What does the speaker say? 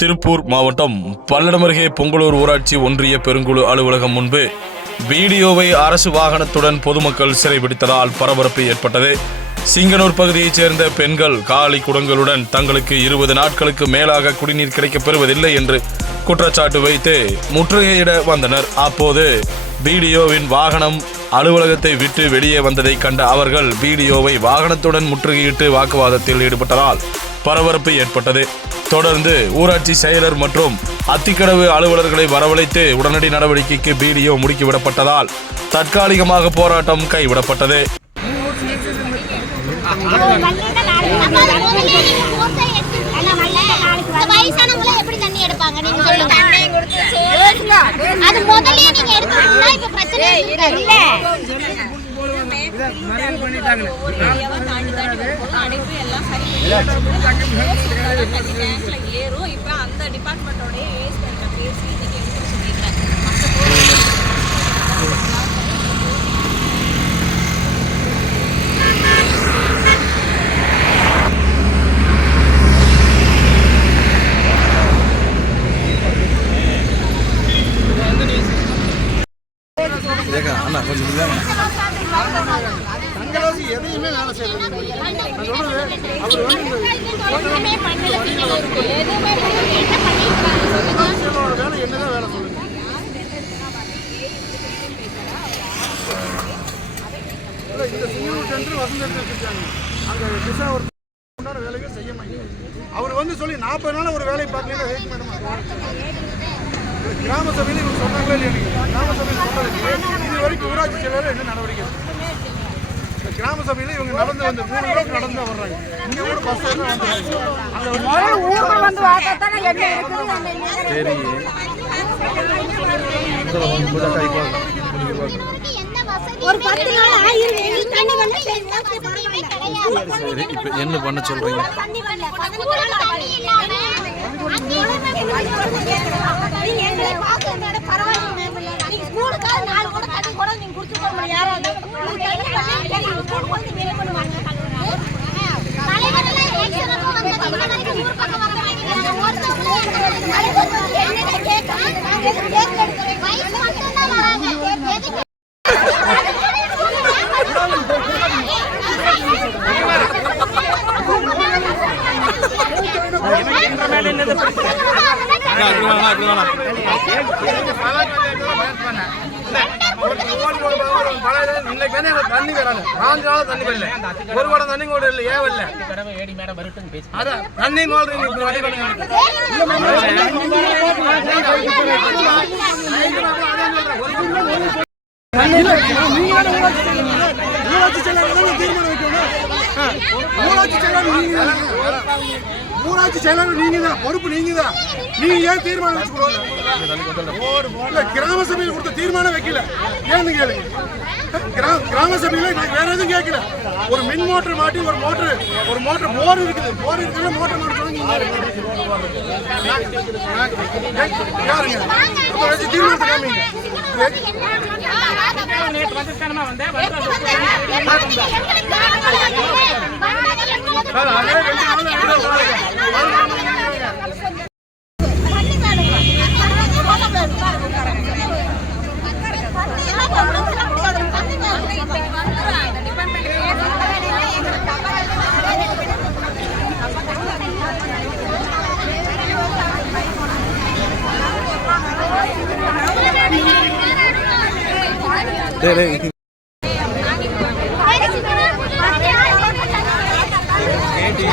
திருப்பூர் மாவட்டம் பல்லடம் அருகே பொங்கலூர் ஊராட்சி ஒன்றிய பெருங்குழு அலுவலகம் முன்பு வீடியோவை அரசு வாகனத்துடன் பொதுமக்கள் சிறைபிடித்ததால் பரபரப்பு ஏற்பட்டது. சிங்கனூர் பகுதியைச் சேர்ந்த பெண்கள் காலி குடங்களுடன் தங்களுக்கு இருபது நாட்களுக்கு மேலாக குடிநீர் கிடைக்கப் பெறுவதில்லை என்று குற்றச்சாட்டு வைத்து முற்றுகையிட வந்தனர். அப்போது வீடியோவின் வாகனம் அலுவலகத்தை விட்டு வெளியே வந்ததை கண்ட அவர்கள் வீடியோவை வாகனத்துடன் முற்றுகையிட்டு வாக்குவாதத்தில் ஈடுபட்டதால் பரபரப்பு ஏற்பட்டது. தொடர்ந்து ஊராட்சி செயலர் மற்றும் அத்திக்கடவு அலுவலர்களை வரவழைத்து உடனடி நடவடிக்கைக்கு வீடியோ முடுக்கிவிடப்பட்டதால் தற்காலிகமாக போராட்டம் கைவிடப்பட்டது. அது முதல்லயே நீங்க எடுத்துட்டீங்கன்னா இப்ப பிரச்சனை. இல்ல. ஏறும் இப்போ அந்த டிபார்ட்மெண்ட்டோடைய ஏஎஸ்பிட்ட பேசி இன்னைக்கு எடுத்து சொல்லியிருக்கேன் ஒண்ணுமே பண்ணல. எதுவுமே பண்ணல. என்ன பண்ணிருக்காங்க சொல்லுங்க. இந்த சிங்கனூர் சென்று வசந்த வச்சிருக்காங்க. அங்கே திசா ஒரு உண்டான வேலைகள் செய்ய மாட்டேங்குது. அவர் வந்து சொல்லி நாற்பது நாள் ஒரு வேலையை பார்க்கல ஹெல்ப் மேடம் கிராம சபையில் இவங்க சொன்னாங்களே இல்லையா? கிராம சபையில் சொன்னதுக்கு இது வரைக்கும் ஊராட்சி செயலர் என்ன நடவடிக்கை கிராம சபையில் இவங்க நடந்து வந்து மூணு கிலோமீட்டர் நடந்து வர்றாங்க. இங்கே கூட பஸ் சரி. இப்போ என்ன பண்ண சொல்றீங்க? பரவாயில்லை. நீங்க யாராவது பக்கம் வர மாட்டேங்கிறாங்க தண்ணி வரல நாலு நாள் தண்ணி வரல ஒரு குடம் தண்ணி கூட இல்லை ஏன் வரல அதான் தண்ணி கோல் தீர்மானம் வைக்கணும் ஊராட்சி செயலாளர் நீங்க தான். ஊராட்சி செயலாளர் நீங்க தான். பொறுப்பு நீங்க தான். நீங்க ஏன் தீர்மானம் வச்சுக்கணும்? கிராம சபையில் கொடுத்த தீர்மானம் வைக்கல. ஏன்னு கேளுங்க. கிராம கிராம சபையில நாங்க வேற எதுவும் கேட்கல ஒரு மின் மோட்டர் மாட்டி ஒரு மோட்டர் ஒரு மோட்டர் போர் இருக்குது. போர் இருக்குது மோட்டர் மாட்ட யாருங்க? தீர்மானத்தை காமிங்க. சார், அதே ரெண்டு நாள் ఏంటి?